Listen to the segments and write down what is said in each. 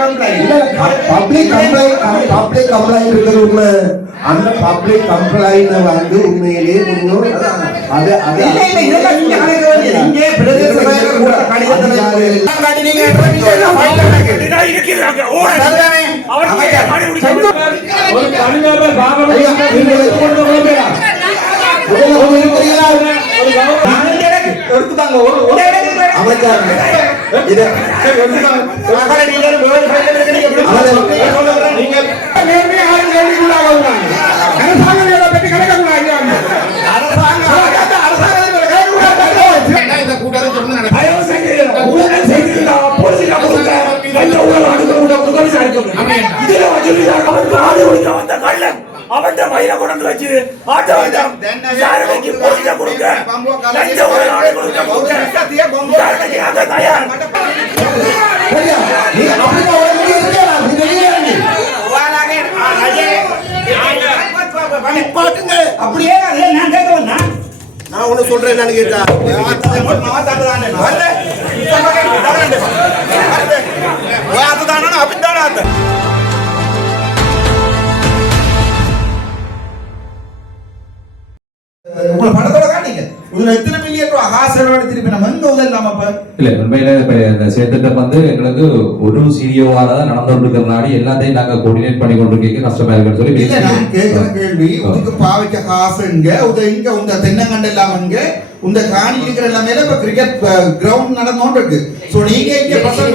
Complaint இருக்கிறது உண்மை. அந்த பப்ளிக் கம்ப்ளைண்ட் வந்து உண்மையிலேயே முன்னோர் அது அது அவன் மயில கொண்டு வச்சு ஆட்ட வேண்டாம் அப்படியே நான் கேட்க நான் ஒண்ணு சொல்றேன் என்னன்னு கேட்டா உங்களை படத்தோட காட்டிங்க இதுல எத்தனை மில்லியன் ரூபாய் காசு செலவழித்து திருப்பி நம்ம எங்க உதவலாம் அப்ப இல்ல உண்மையில இந்த சேர்த்துட்ட வந்து எங்களுக்கு ஒரு சிடிஓவால தான் நடந்துருக்கிறதுனால எல்லாத்தையும் நாங்க கோஆர்டினேட் பண்ணி கொண்டிருக்க கஷ்டமா இருக்குன்னு சொல்லி இல்ல நான் கேட்கிற கேள்வி உனக்கு பாவிக்க காசு எங்க இங்க உங்க தென்னங்கண்டு எல்லாம் இங்க உங்க காணி இருக்கிற எல்லாமே இப்ப கிரிக்கெட் கிரவுண்ட் நடந்தோண்டு இருக்கு சோ நீங்க இங்க பசங்க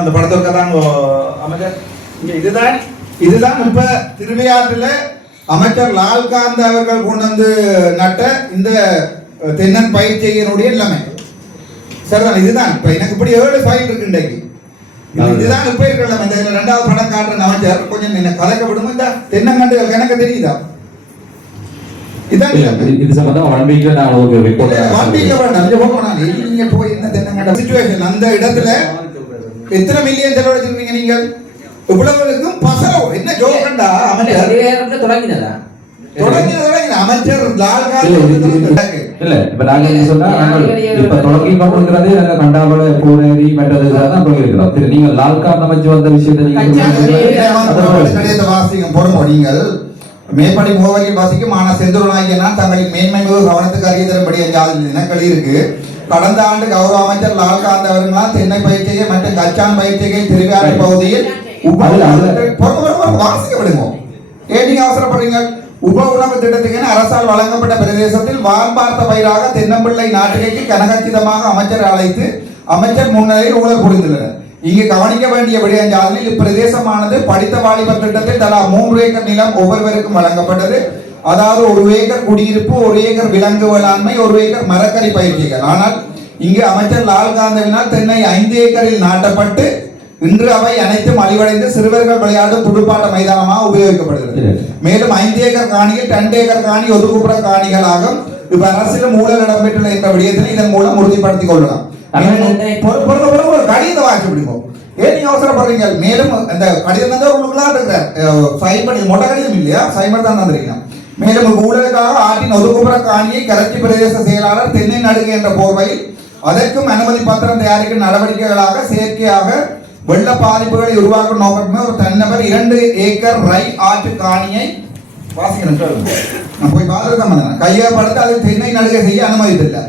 அந்த படத்தோட தான் அமைச்சர் இதுதான் இப்ப திருவையாற்றுல அமைச்சர் லால்காந்த் அவர்கள் கொண்டு வந்து நட்ட இந்த தென்னன் பயிற்சியினுடைய எல்லாமே சரிதான். இதுதான் இப்ப எனக்கு இப்படி 7 ஃபைல் இருக்கு இன்றைக்கு. இதுதான் இப்ப இருக்கிற இந்த ரெண்டாவது படம் காட்டுற அமைச்சர் கொஞ்சம் என்ன கலக்க விடுமோ இந்த தென்னங்கண்டுகள் எனக்கு தெரியுதா இதான் இது சம்பந்தமா 1 வீக்ல நான் ஒரு ரிப்போர்ட் 1 வீக்ல வேண்டாம் நீங்க போய் என்ன தென்னங்கண்ட சிச்சுவேஷன் அந்த இடத்துல எத்தனை மில்லியன் செலவழிச்சிருக்கீங்க நீங்கள் இவ்வளவுக்கும் பசரம் என்ன ஜோகண்டா அமைச்சர் தொடங்கினதா அமைச்சர் இல்ல இப்ப நாங்க என்ன சொன்னா இப்ப தொடங்கி கொண்டிருக்கிறதே நாங்க கண்டாவள கோனேரி மெட்டதுதான் தொடங்கியிருக்கிறோம். நீங்க லால்காந்த் அமைச்சு வந்த விஷயத்தை நீங்க வாசிக்கும் பொறுமோ நீங்கள் மேற்படி முகவரி வாசிக்கும் ஆனா செந்தூரநாயகனா தங்களின் மேன்மை மிகு கவனத்துக்கு அறிய தரும்படி இனக்களி இருக்கு. கடந்த ஆண்டு கௌரவ அமைச்சர் லால்காந்த் அவர்களால் தென்னை பயிற்சிகை மற்றும் கச்சான் பயிற்சிகை திருவிழா பகுதியில் அவசரப்படுறீங்க உப உணவு திட்டத்துக்கு அரசால் வழங்கப்பட்ட பிரதேசத்தில் வான் பார்த்த பயிராக தென்னம்பிள்ளை நாட்டிലേക്ക് கனகச்சிதமாக அமைச்சர் அழைத்து அமைச்சர் முன்னிலையில் ஊழல் புரிந்துள்ளனர். இங்கு கவனிக்க வேண்டிய விடயஞ்சாலில் இப்பிரதேசமானது படித்த வாலிபர் திட்டத்தில் தலா 3 ஏக்கர் நிலம் ஒவ்வொருவருக்கும் வழங்கப்பட்டது. அதாவது 1 ஏக்கர் குடியிருப்பு, 1 ஏக்கர் விலங்கு வேளாண்மை, 1 ஏக்கர் மரக்கறி பயிற்சிகள். ஆனால் இங்கு அமைச்சர் லால்காந்தவினால் தென்னை 5 ஏக்கரில் நாட்டப்பட்டு இன்று அவை அனைத்தும் அழிவடைந்து சிறுவர்கள் விளையாடும் துடுப்பாட்ட மைதானமாக உபயோகிக்கப்படுகிறது. மேலும் 5 ஏக்கர் காணியில் 2 ஏக்கர் காணி ஒதுக்குப்புற காணிகளாகும். இப்ப அரசியலும் ஊழல் இடம்பெற்றுள்ள என்ற விடயத்தில் இதன் மூலம் உறுதிப்படுத்திக் கொள்ளலாம். கடிதத்தை வாசி பிடிக்கும் ஏன் நீங்க அவசரப்படுறீங்க? மேலும் அந்த கடிதம் தான் உங்களுக்குலாம் இருக்கிற சைன் பண்ணி மொட்டை கடிதம் இல்லையா, சைமர் தான் தந்திருக்கீங்க. மேலும் ஊழலுக்காக ஆற்றின் ஒதுக்குப்புற காணியை கரச்சி பிரதேச செயலாளர் தென்னை நடுகை என்ற போர்வையில் அதற்கும் அனுமதி பத்திரம் தயாரிக்கும் நடவடிக்கைகளாக செயற்கையாக வெள்ள பாதிப்புகளை உருவாக்கும் நோக்கமே ஒரு தனிநபர் 2 ஏக்கர் ரை ஆற்று காணியை போய் பாதுகாத்து கையகப்படுத்த அதில் தென்னை நடுகை செய்ய அனுமதித்தில்லை.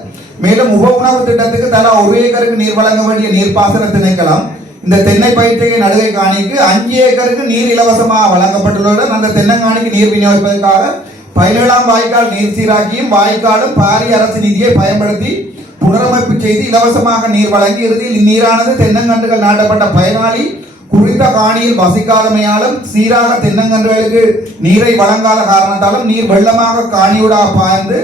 மேலும் உப உணவு திட்டத்துக்கு தலா 1 ஏக்கருக்கு நீர் வழங்க வேண்டிய நீர்ப்பாசன திணைக்களம் இந்த தென்னை பயிற்சிகை நடுகை காணிக்கு 5 ஏக்கருக்கு நீர் இலவசமாக வழங்கப்பட்டுள்ளதுடன் அந்த தென்னங்காணிக்கு நீர் விநியோகிப்பதற்காக 17ஆம் வாய்க்கால் நீர் சீராக்கியும் வாய்க்காலும் பாரிய அரசு நிதியை பயன்படுத்தி புனரமைப்பு செய்து இலவசமாக நீர் வழங்கி இறுதியில் இந்நீரானது தென்னங்கன்றுகள் நாட்டப்பட்ட பயனாளி குறித்த காணியில் வசிக்காதமையாலும் சீராக தென்னங்கன்றுகளுக்கு நீரை வழங்காத காரணத்தாலும் நீர் வெள்ளமாக காணியூடாக பாய்ந்து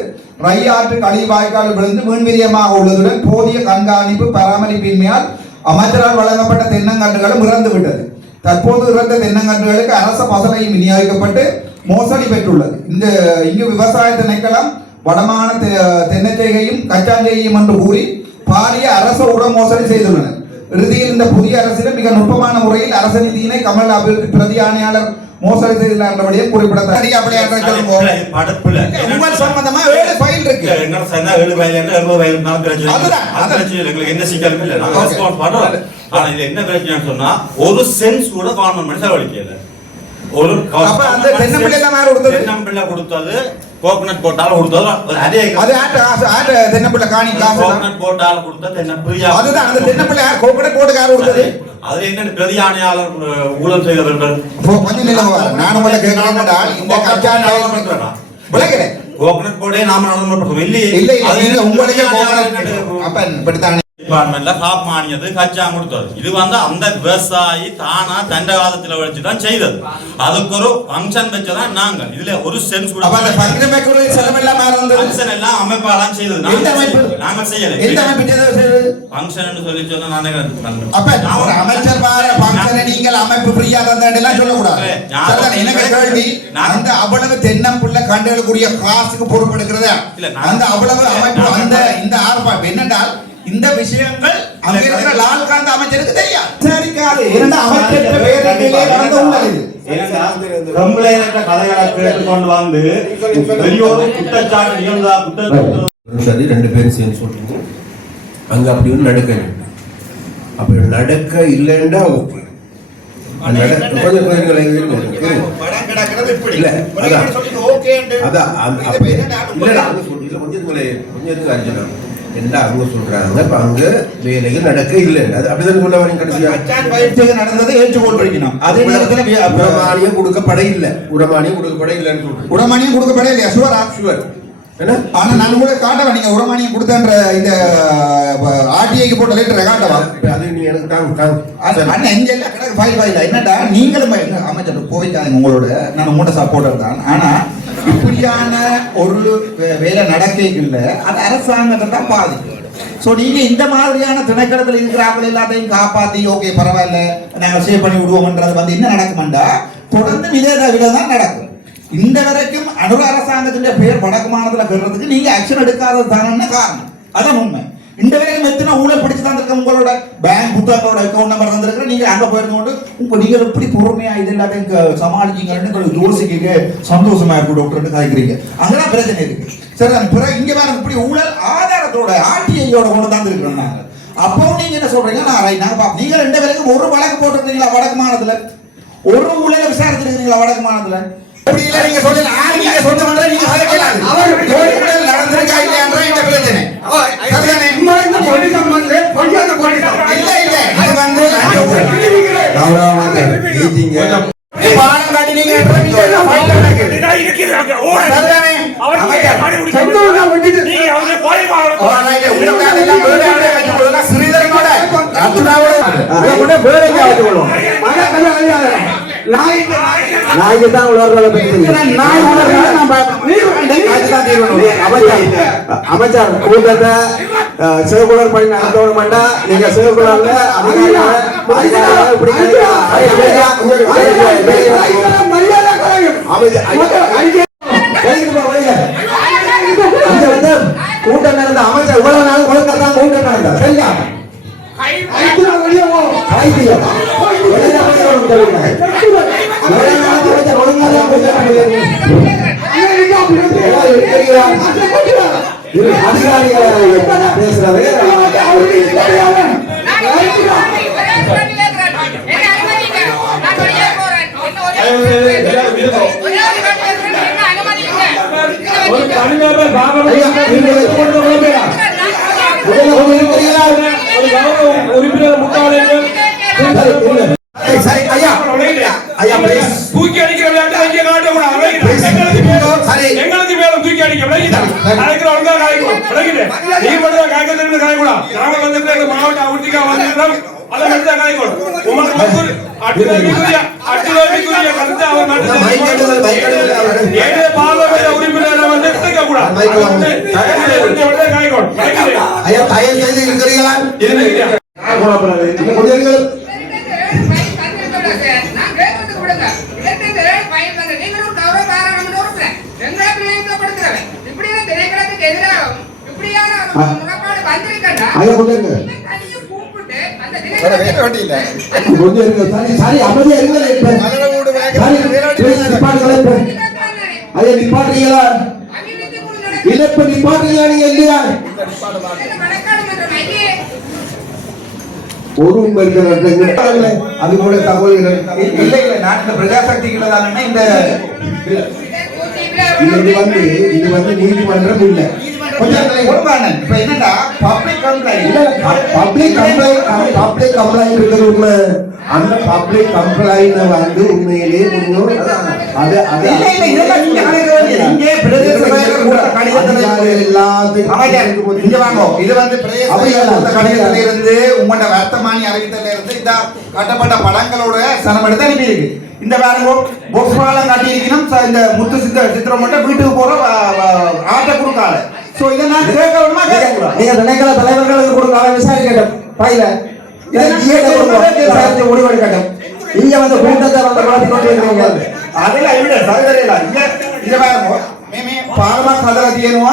ரை ஆற்று கழிவு வாய்க்கால் விழுந்து மீன்விரியமாக உள்ளதுடன் போதிய கண்காணிப்பு பராமரிப்பின்மையால் அமைச்சரால் வழங்கப்பட்ட தென்னங்கன்றுகளும் இறந்து விட்டது. தற்போது இறந்த தென்னங்கன்றுகளுக்கு அரச பசலையும் விநியோகிக்கப்பட்டு மோசடி பெற்றுள்ளது. இங்கு விவசாய திணைக்களம் வடமான தென்னச்செய்கையும் கச்சாஞ்செய்கையும் என்று கூறி பாரிய அரச உர மோசடி செய்துள்ளனர். இறுதியில் இந்த புதிய அரசிடம் மிக நுட்பமான முறையில் அரச நிதியினை கமல் அபிவிருத்தி பிரதி ஆணையாளர் மோசடி செய்துள்ளார் என்றபடியே குறிப்பிடத்தக்கது. சம்பந்தமா 7 ஃபைல் இருக்கு. என்ன சிக்கலும் இல்லை. ஆனா இது என்ன பிரச்சனைன்னு சொன்னா ஒரு சென்ஸ் கூட கவர்மெண்ட் செலவழிக்கல. ஒரு அப்ப அந்த தென்னம்பிள்ளை எல்லாம் யார் கொடுத்தது? தென்னம்பிள்ளை கொடுத்தது கோகனட் போட்டால கொடுத்தது. அதே அது ஆட்ட தென்னம்பிள்ளை காணி காசு கோகனட் போட்டால கொடுத்த தென்னம்பிள்ளை. அதுதான் அந்த தென்னம்பிள்ளை யார் கோகனட் போட்டு யார் கொடுத்தது? அது என்ன பிரதியானையாளர் ஊழல் செய்தவர்கள். கொஞ்சம் நிலவா நான் உங்களை கேட்கறேன்டா இந்த கச்சான் விளக்கிறேன். கோகனட் போடே நாம நடைமுறைப்படுத்துவோம் இல்லையே. இல்லை நீங்க உங்களுக்கே கோகனட் அப்ப இப்படித்தான் டிபார்ட்மெண்ட்ல காப் மானியது கச்சா கொடுத்தது. இது அந்த விவசாயி தானா தண்ட காலத்துல வச்சுதான் செய்தது. அதுக்கு ஒரு ஃபங்க்ஷன் வச்சதான் நாங்க இதுல ஒரு சென்ஸ் கூட ஃபங்க்ஷன் எல்லாம் அமைப்பாலாம் செய்தது. நாங்க செய்யல. ஃபங்க்ஷன் சொல்லி சொன்னா நானே அமைச்சர் நீங்கள் அமைப்பு ஃப்ரீயா தந்தெல்லாம் சொல்லக்கூடாது. எனக்கு கேள்வி அந்த அவ்வளவு தென்னம்புள்ள கண்டுகளுக்குரிய காசுக்கு பொறுப்பெடுக்கிறதா அந்த அவ்வளவு அமைப்பு அந்த இந்த ஆர்ப்பாட்டம் என்னென்றால் இந்த விஷயங்கள் அங்க இருக்கிற லால்காந்த் அமைச்சருக்கு தெரியாது. சரிக்காது இரண்டு அமைச்சர் பேரணியிலே நடந்த உள்ளது. கம்ப்ளைண்ட் கதைகளை கேட்டுக்கொண்டு வந்து வெளியோடு குற்றச்சாட்டு நிகழ்ந்தா சரி 2 பேரும் சேர்ந்து சொல்றீங்க அங்க அப்படி ஒன்று நடக்க அப்படி நடக்க இல்லைன்னா ஓகே அங்க வேலைகள் நடக்க இல்லை அப்படிதான் சொல்ல வரீங்க. கடைசியாக நடந்ததை ஏற்றுக்கொள்றீங்க. அதே நேரத்தில் உரமானியம் கொடுக்கப்பட இல்லை. உரமானியம் கொடுக்கப்பட இல்லைன்னு சொல்றேன். உரமானியம் கொடுக்கப்பட இல்லையா? ஷுவர். ஆனா நான் கூட காட்டவா நீங்க உரமானியம் கொடுத்தன்ற இந்த ஆர்டிஐக்கு போட்ட லெட்டர் காட்டவா? அது நீ எனக்கு தாங்க என்னடா நீங்களும் அமைச்சர் போயிட்டாங்க உங்களோட நான் உங்களோட சப்போர்ட்டர் தான். ஆனா இப்படியான ஒரு வேலை நடக்க இல்லை அது அரசாங்கத்தை தான் பாதிக்கும். ஸோ நீங்க இந்த மாதிரியான திணைக்களத்தில் இருக்கிறார்கள் எல்லாத்தையும் காப்பாத்தி ஓகே பரவாயில்ல நாங்கள் சேவ் பண்ணி விடுவோம்ன்றது என்ன நடக்கும்டா தொடர்ந்து இதே தான் நடக்கும். இந்த வரைக்கும் அனுர அரசாங்கத்தின் பெயர் வடக்கு மாநிலத்தில் பெறுறதுக்கு நீங்க ஆக்ஷன் எடுக்காதது தானே காரணம். அதான் உண்மை. இந்த வரைக்கும் எத்தனை ஊழல் படிச்சு தான் இருக்க உங்களோட பேங்க் புத்தகங்களோட அக்கௌண்ட் நம்பர் தந்திருக்கிற நீங்க அங்க போயிருந்தோண்டு நீங்கள் எப்படி பொறுமையா இது எல்லாத்தையும் சமாளிக்கீங்கன்னு யோசிக்க சந்தோஷமா இருக்கும் டாக்டர் காய்க்கிறீங்க. அங்கதான் பிரச்சனை இருக்கு. சரி பிறகு இங்க வேற இப்படி ஊழல் ஆதாரத்தோட ஆர்டிஐயோட கொண்டு தான் இருக்கிறோம் நாங்க. அப்போ நீங்க என்ன சொல்றீங்க? நாங்க நீங்க 2 பேருக்கும் ஒரு வழக்கு போட்டிருந்தீங்களா வடக்கு மாநிலத்துல? ஒரு ஊழலை விசாரிச்சிருக்கீங்களா வடக்கு மாநிலத்துல? அப்படி இல்ல நீங்க சொல்லுங்க. நீங்க சொன்ன மாதிரி நீங்க கேட்கலாம். அவர் ஊழல் நடந்திருக்கா இல்லையான்ற இந்த பிரச்சனை. சரிதானே? இந்த பொடி சம்பந்தே பொய்யான பொடி. இல்ல இது கௌரவமாக மீட்டிங் பாடம் காட்டி நீங்க ஃபைல் நடக்குது. இருக்கிறாங்க ஓட. சரிதானே? அவர் சந்தோஷமா விட்டுட்டு நீங்க அவரே போய் பாருங்க. உங்களுக்கு எல்லாம் பேரே வச்சு போடுங்க. ஸ்ரீதரனோட அத்துனாவோட உடனே பேரே வச்சு போடுவோம். மகன் கல்யாண நாய்க்கு தான் உலர்றத பத்தி நாய் உலர்றத அமைச்சர் கூட்டத்தை சிவகுலர் பண்ணி நடத்தவங்க மாட்டா நீங்க சிவகுலர்ல கூட்டம் நடந்த அமைச்சர் இவ்வளவு நாள் கொள்கத்தான் கூட்டம் நடந்த சரியா உறுப்பினர் முக்காலங்கள் தூக்கி அடிக்கிற விளையாட்டு இங்கே காட்டக்கூடாது. எங்களுக்கு மேலும் தூக்கி அடிக்க விளையாடுகிற ஒழுங்கா காய்க்கும் விளையாடு நீ மட்டும் காய்க்கிறது காய்க்கூடாது. நாம வந்து மாவட்ட அவர்த்திக்கா வந்து அதை மட்டும் தான் காய்க்கும். உங்களுக்கு அட்டுதவிக்குரிய கருத்து அவர் மட்டும் பார்லமெண்ட் உறுப்பினர் வந்து கூடாது காய்க்கும். ஐயா தயவு செய்து இருக்கிறீங்களா? நிப்பாட்டுறீங்களா இழப்பு நிப்பாட்டுறீங்களா நீங்க இல்லையா? ஒரு உண்மை இருக்கிற அது கூட தகவல்கள் இல்ல இல்ல நான் இந்த பிரஜாசக்திக்குள்ள தானே இந்த இது வந்து நீதிமன்றம் இல்ல கொஞ்சம் பொறுப்பானன். இப்ப என்னடா பப்ளிக் கம்ப்ளைண்ட் பப்ளிக் கம்ப்ளைண்ட் இருக்கிற உண்மை அந்த பப்ளிக் கம்ப்ளைண்ட் வந்து உண்மையிலேயே கொஞ்சம் அது அது இல்ல இல்ல இதெல்லாம் நீங்க கணக்கு வேண்டியது. இங்கே பிரதேச செயலர் கூட கடிதத்தில் எல்லாத்தையும் அமைச்சர் இங்க வாங்க. இது வந்து பிரதேச செயலர் கடிதத்துல இருந்து உங்களோட வர்த்தமானி அறிவித்தல இருந்து இந்த கட்டப்பட்ட படங்களோட சனம் எடுத்து அனுப்பி இருக்கு. இந்த பாருங்க பொக்ஸ் பாலம் கட்டி இருக்கணும். இந்த முத்து சித்திரம் மட்டும் வீட்டுக்கு போற ஆட்ட குறுக்கால. சோ இத நான் கேட்கணுமா கேட்கக்கூடாது. நீங்க திணைக்கள தலைவர்களுக்கு கொடுக்க விசாரிக்கட்டும். பையில முடிவெடுக்கட்டும். இங்க வந்து கூட்டத்தை வந்து குழப்பி கொண்டு இருக்கீங்க. ಅದೆಲ್ಲ ಇಲ್ಲ ಸಹೋದರ ಇಲ್ಲ ಇದೆ ಬಾರಮೋ ಮೇಮೆ ಪಾಲ್ಮ ಕದರ ದಿಯನುವ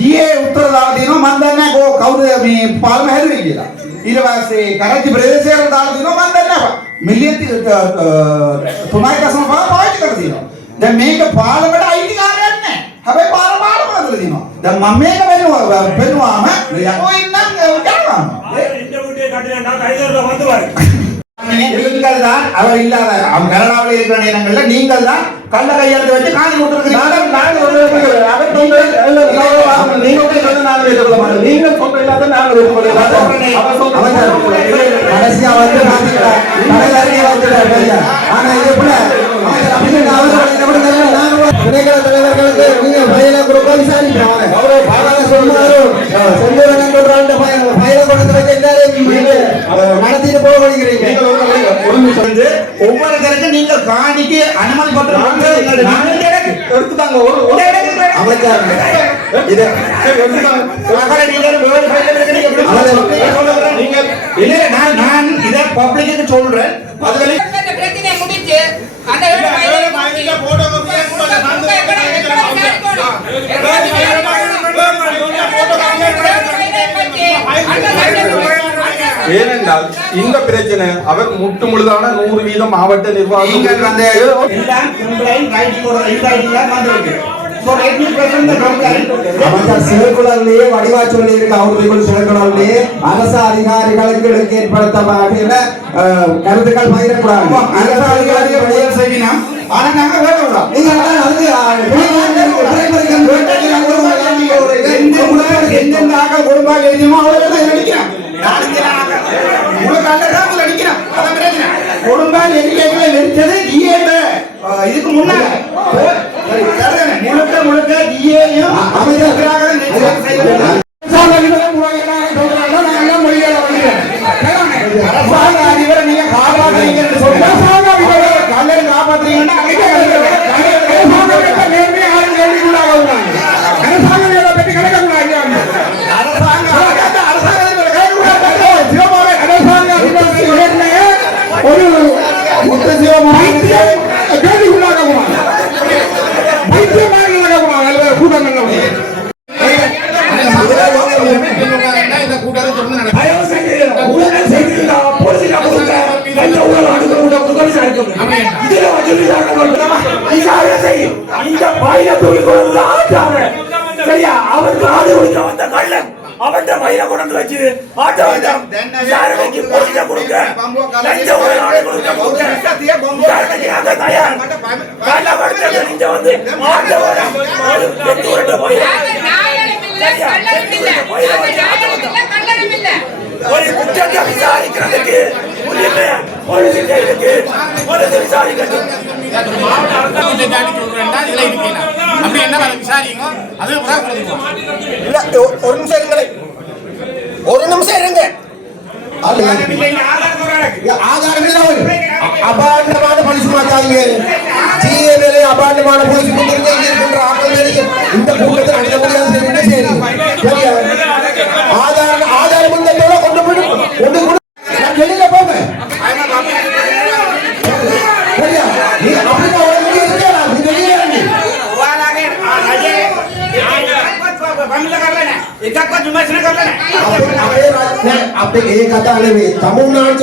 ये ಉತ್ತರದಾದಿನೋ ಮಂದನ್ನ ಗೋ ಕೌದ ಮಿ ಪಾಲ್ಮ ಹೆದರಿಗಿಲ್ಲ ಇಲವಾಸೆ Karachi ಪ್ರದೇಶರ ದಾದಿನೋ ಮಂದನ್ನ million ತುಮಾಯಿ ಕಸಮ poet ಕರ್ದಿನೋ the make ಪಾಲ್ಮಡ IT ಕಾರ್ಯನ್ನೆ ಹಬೆ ಪಾಲ ಪಾಲ ಮದಲಿನೋ ದ ಮಮ್ಮೇಗ ಬೆನ್ನುವಾಮ ಓ ಇನ್ನಂಗ ಕೇಳಾಮ ಇಂಟರ್ವ್ಯೂ ಕಟ್ಟಿನ ಐದರ வந்து பாரு. நீங்கள் தான் அவர் இல்லாத கனடாவில் இருக்கிற நேரங்கள்ல நீங்கள் தான் கள்ள கையெழுத்து வச்சு காணி கொடுத்துருக்கீங்க. கடைசியா வந்து திணைக்கள தலைவர்களுக்கு நீங்க பயில கொடுக்க விசாரிக்கிறோம். நடத்திட்டு போக முடிக்கிறீங்க. ஒவ்வொருத்தருக்கு நீங்கள் காணிக்கு அனுமதி நான் இதை பப்ளிக்கு சொல்றேன். பிரச்சனை முடிச்சு அந்த ஏனென்றால் இந்த பிரச்சனை அவர் முட்டு முழுதான 100% மாவட்ட நிர்வாகம் நீங்கள் வந்து எல்லாம் கம்ப்ளைண்ட் ரைட்டிங் வந்திருக்கு. So 80% கம்ப்ளைண்ட் சிறுகுளர்லயே வடிவா சொல்லி இருக்கு. அவர்கள் சிறுகுளர்லயே அரசு அதிகாரிகளுக்கு ஏற்படுத்தப்பட்ட கருத்துக்கள் பகிரக்கூடாது. அரசு அதிகாரிகள் பணியை செய்யணும். ஆனா நாங்க வேற விடலாம். நீங்க எந்தெந்தாக குடும்பம் எழுதியுமோ அவர்கள் நடிக்கிறான். குடும்பம் எண்ணிக்கைகளை வெடிச்சது இதுக்கு முன்னாடி முழுக்க முழுக்க ஈயையும் அரசாங்க அதிபரை நீங்க காப்பாற்றுறீங்கன்னு சொல்லுங்க. கல்லறை காப்பாற்றுறீங்கன்னா ஒரு முத்து அவருக்கு ஆடு கொடுக்க வந்த கள்ளன் அவன் பையில கொண்டு வச்சு ஆட்டோ யாருக்கு பொருளை கொடுக்க லஞ்ச ஒரு ஆளை கொடுக்க யாருக்கு தயார் கள்ளப்படுத்த நீங்க வந்து ஆட்டோ ஒரு போய் ஒரு குற்றத்தை விசாரிக்கிறதுக்கு ஒரு சிட்டைக்கு ஒரு விசாரிக்கிறது அப்படி என்ன விசாரிங்க அது ஒரு நிமிஷம் இருங்க. அபாண்டமான பரிசு மாத்தாங்க. ஜிஏ வேலை அபாண்டமான பரிசு கொடுத்துருங்க. ஆக்கள் வேலைக்கு இந்த கூட்டத்தை நடத்த முடியாது. சரி ஆதாரம் கொண்டு போய் வெளியில போங்க. தமிழ்நாடு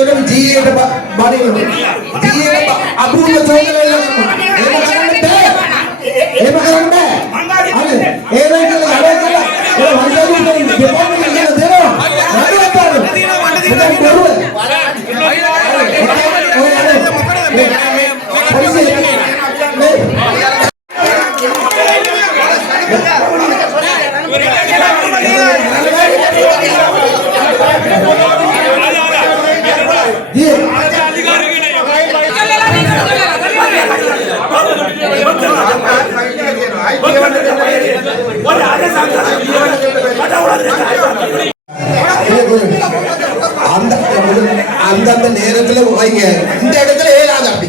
அந்தந்த நேரத்துல வைங்க. இந்த இடத்துல ஏலாது அப்படி.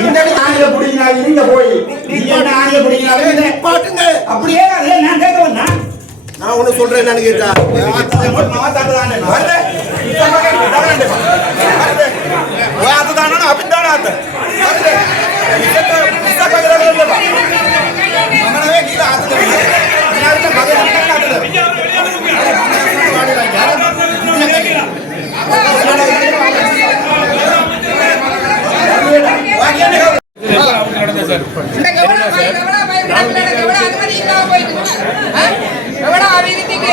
இந்த இடத்துல ஆணிய புடிங்கினாலும் நீங்க போய் நீங்க என்ன ஆணிய புடிங்கினாலும் பாட்டுங்க. அப்படியே அதே நான் கேட்க வந்தேன். நான் ஒண்ணு சொல்றேன் என்னன்னு கேட்டா இந்த கவடா பை கவடா அனுமதி இல்லாம போயிட்டு கூட கவடா அபிவிருத்திக்கு